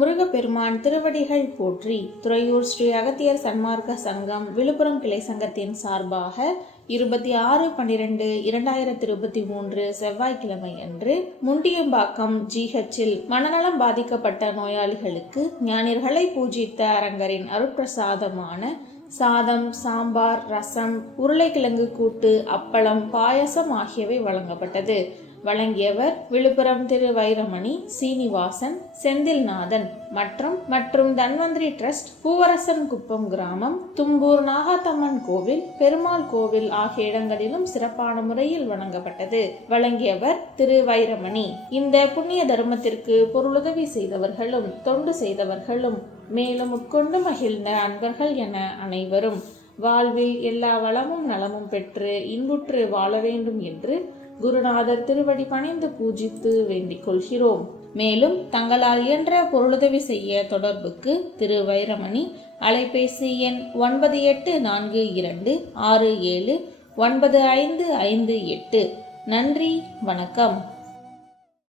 முருகப்பெருமான் திருவடிகள் போற்றி. துறையூர் ஸ்ரீ அகத்தியர் சன்மார்க்க சங்கம் விழுப்புரம் கிளை சங்கத்தின் சார்பாக 26/12/2023 செவ்வாய்க்கிழமை அன்று முண்டியம்பாக்கம் GHல் மனநலம் பாதிக்கப்பட்ட நோயாளிகளுக்கு ஞானியர்களை பூஜித்த அரங்கரின் அருட்பிரசாதமான சாதம், சாம்பார், ரசம், உருளைக்கிழங்கு கூட்டு, அப்பளம், பாயசம் ஆகியவை வழங்கப்பட்டது. வழங்கியவர் விழுப்புரம் திரு வைரமணி, சீனிவாசன், செந்தில்நாதன் மற்றும் தன்வந்திரி டிரஸ்ட், பூவரசன் குப்பம் கிராமம், தும்பூர் நாகாத்தம்மன் கோவில், பெருமாள் கோவில் ஆகிய இடங்களிலும் சிறப்பான முறையில் வழங்கப்பட்டது. வழங்கியவர் திரு வைரமணி. இந்த புண்ணிய தர்மத்திற்கு பொருளுதவி செய்தவர்களும் தொண்டு செய்தவர்களும் மேலும் உட்கொண்டு மகிழ்ந்த அன்பர்கள் என அனைவரும் வாழ்வில் எல்லா வளமும் நலமும் பெற்று இன்புற்று வாழ வேண்டும் என்று குருநாதர் திருவடி பணிந்து பூஜித்து வேண்டிக் கொள்கிறோம். மேலும் தங்களால் இயன்ற பொருளுதவி செய்ய தொடர்புக்கு திரு வைரமணி, அலைபேசி எண் 9842679558. நன்றி, வணக்கம்.